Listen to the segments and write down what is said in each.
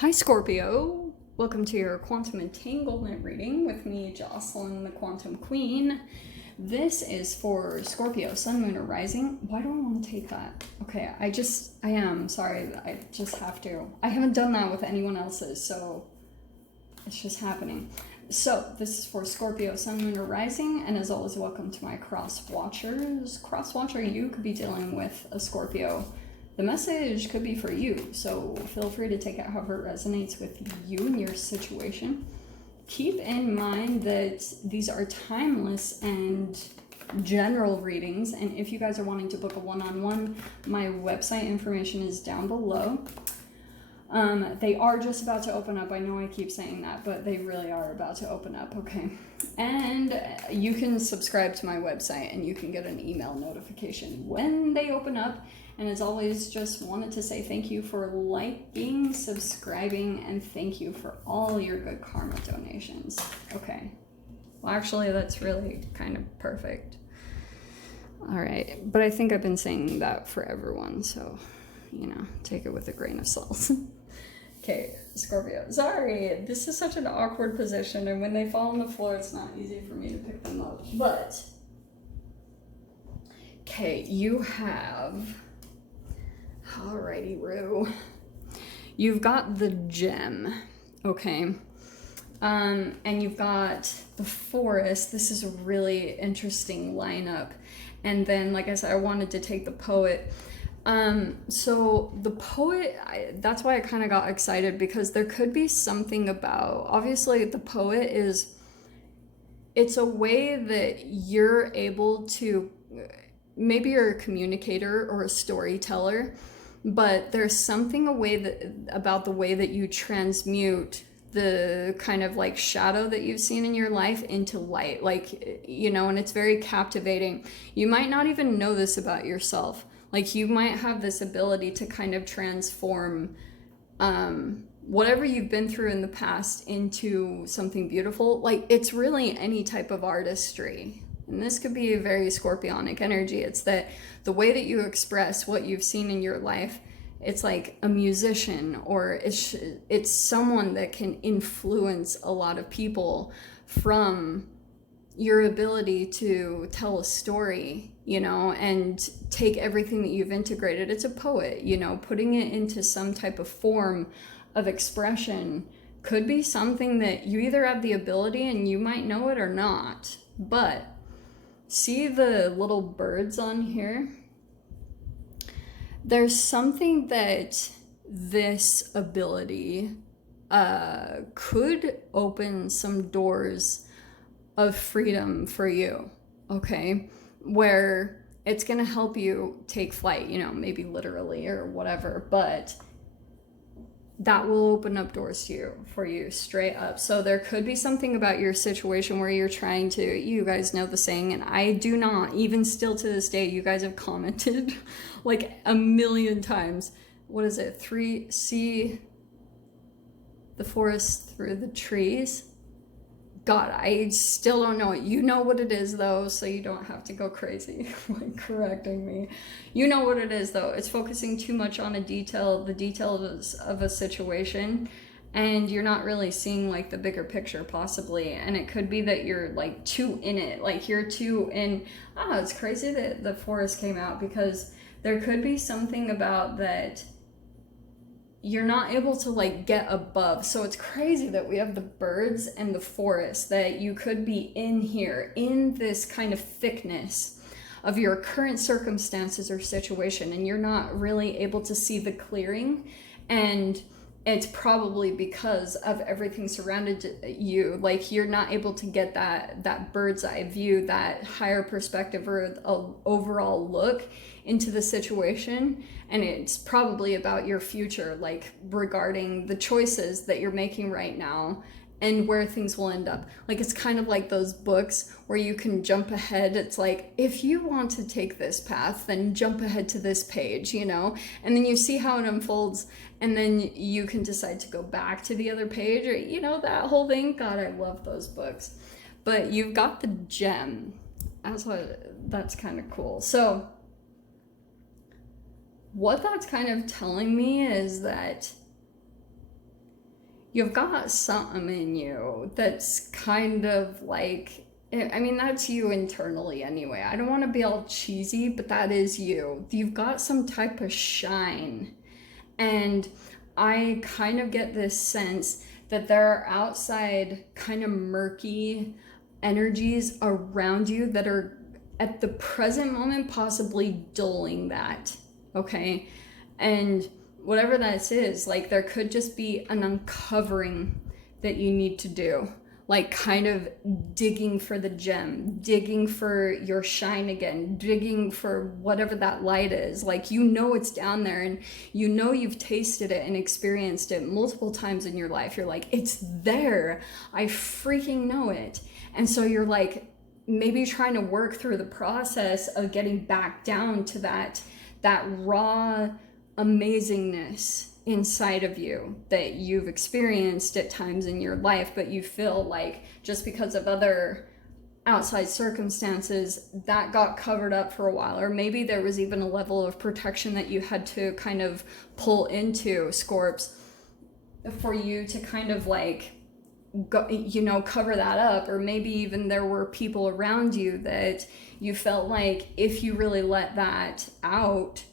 Hi Scorpio, welcome to your quantum entanglement reading with me, Jocelyn, the Quantum Queen. This is for Scorpio, Sun, Moon, or Rising. Why do I want to take that? Okay, I am, sorry, I just have to. I haven't done that with anyone else's, so it's just happening. So, this is for Scorpio, Sun, Moon, or Rising, and as always, welcome to my cross watchers. Cross watcher, you could be dealing with a Scorpio. The message could be for you, so feel free to take it however it resonates with you and your situation. Keep in mind that these are timeless and general readings, and if you guys are wanting to book a one-on-one, my website information is down below. They are just about to open up. I know I keep saying that, but they really are about to open up, okay? And you can subscribe to my website and you can get an email notification when they open up. And as always, just wanted to say thank you for liking, subscribing, and thank you for all your good karma donations. Okay. Well, actually, that's really kind of perfect. All right. But I think I've been saying that for everyone, so, you know, take it with a grain of salt. Okay, Scorpio. Sorry, this is such an awkward position, and when they fall on the floor, it's not easy for me to pick them up. But, okay, you have... Alrighty, Rue. You've got the gem, okay? And you've got the forest. This is a really interesting lineup. And then, like I said, I wanted to take the poet. So the poet, that's why I kind of got excited, because there could be something about, obviously the poet is, it's a way that you're able to, maybe you're a communicator or a storyteller, but there's something about the way that you transmute the kind of like shadow that you've seen in your life into light, like, you know, and it's very captivating. You might not even know this about yourself. Like, you might have this ability to kind of transform whatever you've been through in the past into something beautiful. Like, it's really any type of artistry. And this could be a very scorpionic energy. It's that the way that you express what you've seen in your life, it's like a musician, or it's someone that can influence a lot of people from your ability to tell a story, you know, and take everything that you've integrated. It's a poet, you know, putting it into some type of form of expression could be something that you either have the ability and you might know it or not. But see the little birds on here? There's something that this ability could open some doors of freedom for you, okay? Where it's gonna help you take flight, you know, maybe literally or whatever, but that will open up doors for you straight up. So there could be something about your situation where you're trying to, you guys know the saying, and I do not, even still to this day, you guys have commented like a million times. What is it? See the forest through the trees? God, I still don't know it. You know what it is, though, so you don't have to go crazy like correcting me. You know what it is, though. It's focusing too much on the details of a situation, and you're not really seeing like the bigger picture possibly. And it could be that you're like too in it, like you're too in. It's crazy that the forest came out, because there could be something about that you're not able to like get above. So it's crazy that we have the birds and the forest, that you could be in here in this kind of thickness of your current circumstances or situation, and you're not really able to see the clearing. And it's probably because of everything surrounded you. Like, you're not able to get that bird's eye view, that higher perspective, or an overall look into the situation. And it's probably about your future, like regarding the choices that you're making right now and where things will end up. Like, it's kind of like those books where you can jump ahead. It's like, if you want to take this path, then jump ahead to this page, you know, and then you see how it unfolds, and then you can decide to go back to the other page, or, you know, that whole thing. God, I love those books. But you've got the gem. That's kind of cool. So what that's kind of telling me is that you've got something in you that's kind of like, I mean, that's you internally anyway. I don't want to be all cheesy, but that is you. You've got some type of shine. And I kind of get this sense that there are outside kind of murky energies around you that are at the present moment possibly dulling that. Okay. And whatever that is, like there could just be an uncovering that you need to do, like kind of digging for the gem, digging for your shine again, digging for whatever that light is. Like, you know, it's down there, and you know you've tasted it and experienced it multiple times in your life. You're like, it's there, I freaking know it. And so you're like maybe trying to work through the process of getting back down to that raw amazingness inside of you that you've experienced at times in your life, but you feel like just because of other outside circumstances that got covered up for a while, or maybe there was even a level of protection that you had to kind of pull into, Scorps, for you to kind of like go, you know, cover that up. Or maybe even there were people around you that you felt like if you really let that out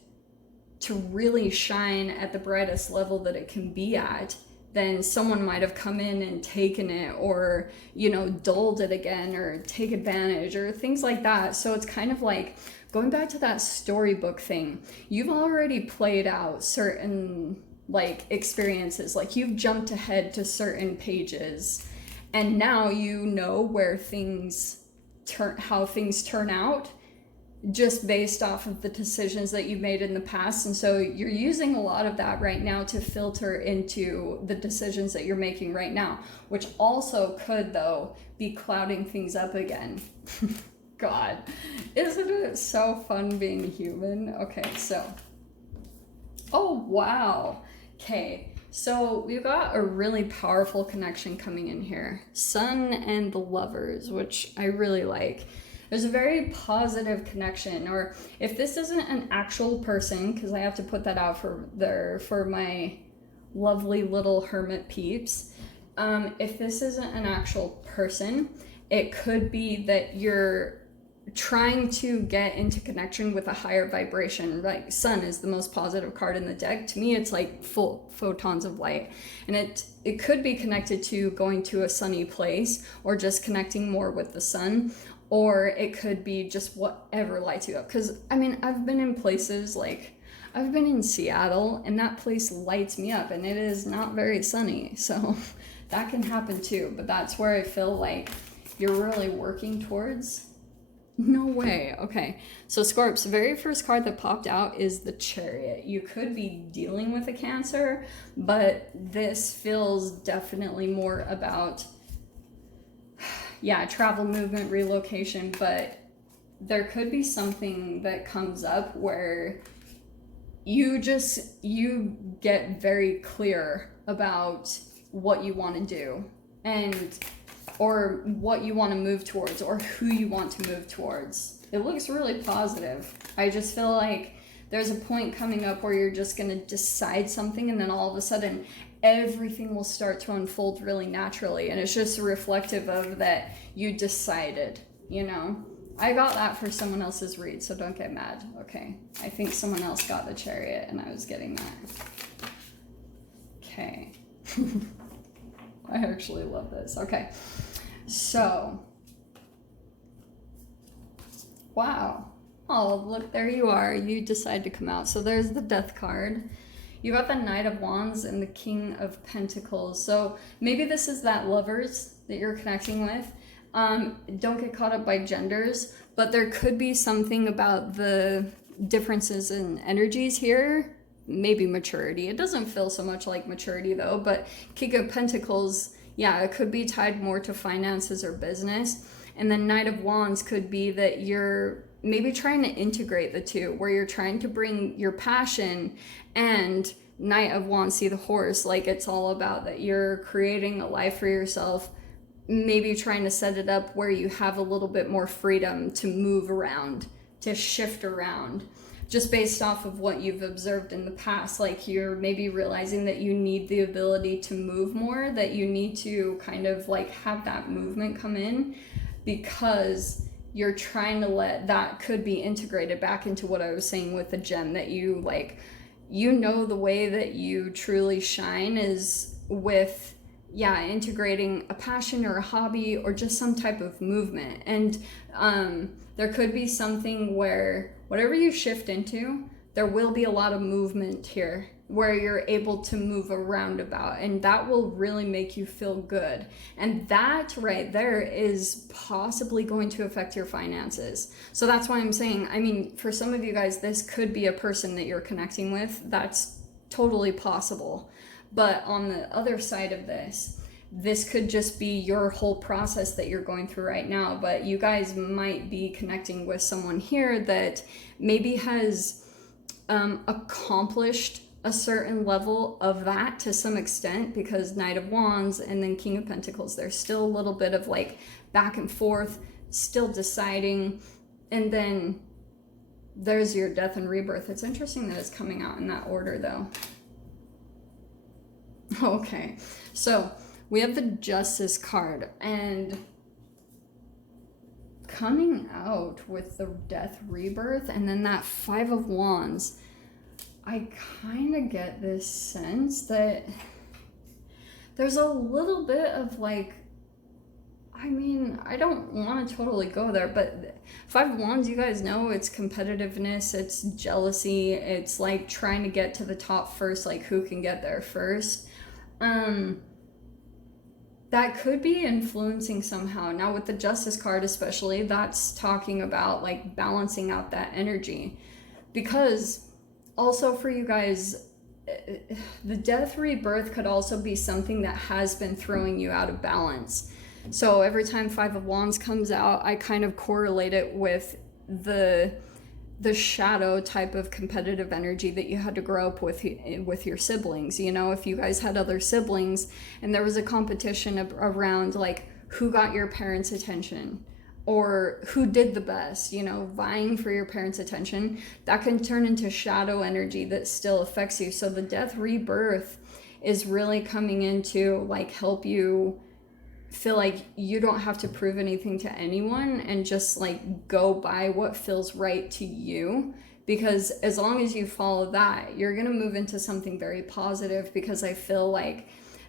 to really shine at the brightest level that it can be at, then someone might have come in and taken it, or, you know, dulled it again, or take advantage, or things like that. So it's kind of like going back to that storybook thing. You've already played out certain like experiences, like you've jumped ahead to certain pages, and now you know where how things turn out, just based off of the decisions that you've made in the past. And so you're using a lot of that right now to filter into the decisions that you're making right now, which also could, though, be clouding things up again. God, isn't it so fun being human? Okay, so, oh wow. Okay, so we've got a really powerful connection coming in here. Sun and the Lovers, which I really like. There's a very positive connection. Or if this isn't an actual person, because I have to put that out for my lovely little hermit peeps. If this isn't an actual person, it could be that you're trying to get into connection with a higher vibration. Like Sun is the most positive card in the deck. To me, it's like full photons of light. And it could be connected to going to a sunny place, or just connecting more with the sun. Or it could be just whatever lights you up. Because, I mean, I've been in places, like, I've been in Seattle, and that place lights me up, and it is not very sunny. So that can happen too. But that's where I feel like you're really working towards. No way. Okay. So Scorps, the very first card that popped out is the Chariot. You could be dealing with a Cancer, but this feels definitely more about, yeah, travel, movement, relocation. But there could be something that comes up where you get very clear about what you want to do, and or what you want to move towards, or who you want to move towards. It looks really positive. I just feel like there's a point coming up where you're just going to decide something, and then all of a sudden everything will start to unfold really naturally, and it's just reflective of that you decided, you know. I got that for someone else's read, so don't get mad. Okay, I think someone else got the Chariot and I was getting that. Okay. I actually love this. Okay, so, wow. Oh, look, there you are. You decide to come out. So there's the Death card. You got the Knight of Wands and the King of Pentacles. So maybe this is that Lovers that you're connecting with. Don't get caught up by genders, but there could be something about the differences in energies here. Maybe maturity. It doesn't feel so much like maturity though, but King of Pentacles, yeah, it could be tied more to finances or business. And then Knight of Wands could be that you're maybe trying to integrate the two, where you're trying to bring your passion, and Knight of Wands, see the horse, like it's all about that you're creating a life for yourself, maybe trying to set it up where you have a little bit more freedom to move around, to shift around. just based off of what you've observed in the past. Like you're maybe realizing that you need the ability to move more, that you need to kind of like have that movement come in, because you're trying to let that could be integrated back into what I was saying with the gem, that you like, you know, the way that you truly shine is with, yeah, integrating a passion or a hobby or just some type of movement. And there could be something where whatever you shift into, there will be a lot of movement here where you're able to move around about, and that will really make you feel good. And that right there is possibly going to affect your finances. So that's why I'm saying, I mean, for some of you guys, this could be a person that you're connecting with. That's totally possible. But on the other side of this could just be your whole process that you're going through right now. But you guys might be connecting with someone here that maybe has accomplished a certain level of that to some extent, because Knight of Wands and then King of Pentacles, there's still a little bit of like back and forth, still deciding. And then there's your Death and Rebirth. It's interesting that it's coming out in that order though. Okay, so we have the Justice card, and coming out with the Death Rebirth and then that Five of Wands, I kind of get this sense that there's a little bit of like, I mean, I don't want to totally go there, but Five of Wands, you guys know, it's competitiveness, it's jealousy, it's like trying to get to the top first, like who can get there first. That could be influencing somehow. Now with the Justice card especially, that's talking about like balancing out that energy. Because also for you guys, the Death Rebirth could also be something that has been throwing you out of balance. So every time Five of Wands comes out, I kind of correlate it with the shadow type of competitive energy that you had to grow up with your siblings. You know, if you guys had other siblings and there was a competition around like who got your parents' attention or who did the best, you know, vying for your parents' attention, that can turn into shadow energy that still affects you. So the Death Rebirth is really coming in to like help you feel like you don't have to prove anything to anyone and just like go by what feels right to you, because as long as you follow that, you're going to move into something very positive. Because I feel like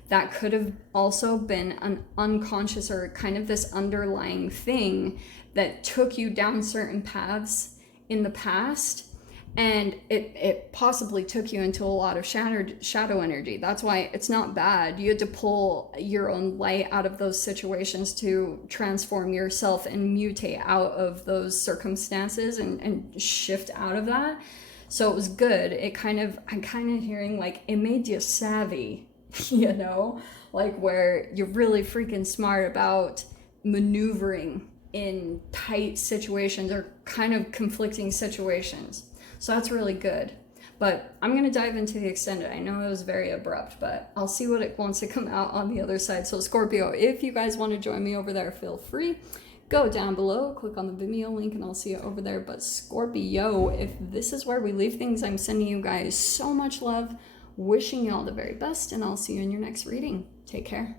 that could have also been an unconscious or kind of this underlying thing that took you down certain paths in the past, and it possibly took you into a lot of shadow energy. That's why it's not bad. You had to pull your own light out of those situations to transform yourself and mutate out of those circumstances and shift out of that. So it was good. I'm kind of hearing like it made you savvy, you know, like where you're really freaking smart about maneuvering in tight situations or kind of conflicting situations. So that's really good. But I'm going to dive into the extended. I know it was very abrupt, but I'll see what it wants to come out on the other side. So Scorpio, if you guys want to join me over there, feel free. Go down below, click on the Vimeo link, and I'll see you over there. But Scorpio, if this is where we leave things, I'm sending you guys so much love, wishing you all the very best, and I'll see you in your next reading. Take care.